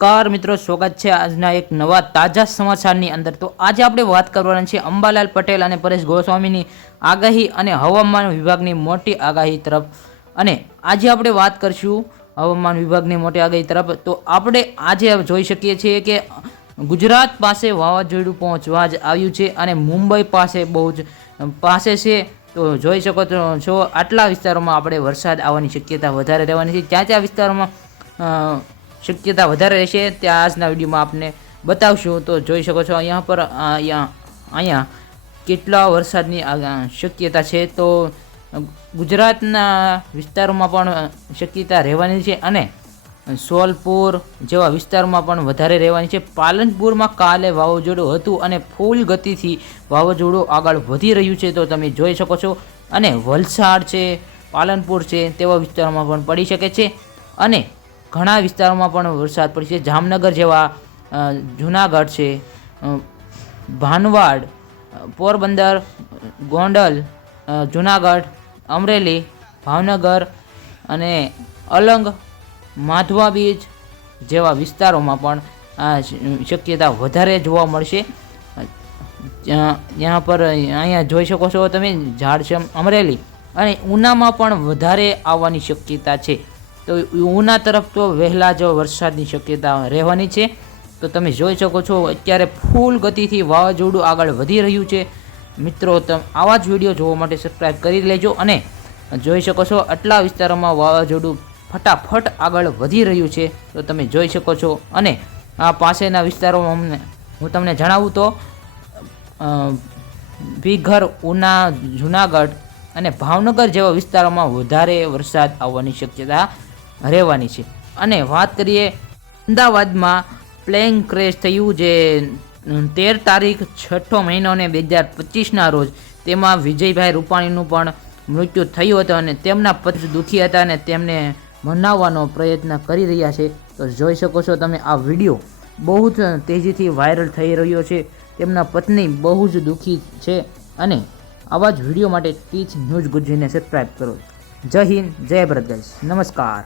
Car મિત્રો, સ્વાગત છે આજના એક નવા તાજા સમાચારની અંદર. તો આજે આપણે વાત કરવાના છે અંબાલાલ પટેલ અને પરેશ ગોસ્વામીની આગાહી અને હવામાન વિભાગની મોટી આગાહી તરફ. અને આજે આપણે વાત કરશું હવામાન વિભાગની મોટી આગાહી તરફ. તો આપણે આજે જોઈ શકીએ છીએ કે ગુજરાત પાસે વાવાઝોડું પહોંચવા જ આવ્યું છે અને મુંબઈ પાસે બહુ જ પાસે છે. તો જોઈ શકો છો- આટલા વિસ્તારોમાં આપણે વરસાદ આવવાની શક્યતા વધારે રહેવાની છે. ત્યાં ત્યાં વિસ્તારોમાં શક્યતા વધારે રહેશે. ત્યાં આજના વિડીયોમાં આપને બતાવશું. તો જોઈ શકો છો, અહીંયા પર અહીંયા અહીંયા કેટલા વરસાદની શક્યતા છે. તો ગુજરાતના વિસ્તારોમાં પણ શક્યતા રહેવાની છે અને સોલપુર જેવા વિસ્તારમાં પણ વધારે રહેવાની છે. પાલનપુરમાં કાલે વાવાઝોડું હતું અને ફૂલ ગતિથી વાવાઝોડું આગળ વધી રહ્યું છે. તો તમે જોઈ શકો છો. અને વલસાડ છે, પાલનપુર છે, તેવા વિસ્તારોમાં પણ પડી શકે છે. અને ઘણા વિસ્તારોમાં પણ વરસાદ પડશે જામનગર જેવા જુનાગઢ છે ભાનવાડ પોરબંદર, ગોંડલ જુનાગઢ, અમરેલી, ભાવનગર અને અલંગ, માધવા બીચ જેવા વિસ્તારોમાં પણ શક્યતા વધારે જોવા મળશે. ત્યાં પર અહીંયા જોઈ શકો છો તમે ઝાડશમ અમરેલી. અને ઉનામાં પણ વધારે આવવાની શક્યતા છે. તો ઉના તરફ તો વહેલા જ વરસાદની શક્યતા રહેવાની છે. તો તમે જોઈ શકો છો, અત્યારે ફૂલ ગતિથી વાવાઝોડું આગળ વધી રહ્યું છે. મિત્રો, તમે આવા જ વીડિયો જોવા માટે સબસ્ક્રાઈબ કરી લેજો અને જોઈ શકો છો, આટલા વિસ્તારોમાં વાવાઝોડું ફટાફટ આગળ વધી રહ્યું છે. તો તમે જોઈ શકો છો અને આ પાસેના વિસ્તારોમાં અમને, હું તમને જણાવું તો ભીઘર ઉના, જુનાગઢ અને ભાવનગર જેવા વિસ્તારોમાં વધારે વરસાદ આવવાની શક્યતા રહેવાની છે. અને વાત કરીએ અમદાવાદમાં પ્લેન ક્રેશ થયું જે તેર તારીખ છઠ્ઠો મહિનો અને બે હજાર પચીસના રોજ તેમાં વિજયભાઈ રૂપાણીનું પણ મૃત્યુ થયું હતું અને તેમના પતિ દુઃખી હતા અને તેમને મનાવવાનો પ્રયત્ન કરી રહ્યા છે. તો જોઈ શકો છો તમે આ વીડિયો બહુ જ તેજીથી વાયરલ થઈ રહ્યો છે. તેમના પત્ની બહુ જ દુઃખી છે અને આવા જ વીડિયો માટે ટીચ ન્યૂઝ ગુજરીને સબસ્ક્રાઈબ કરો. જય હિન્દ, જય ભારત નમસ્કાર.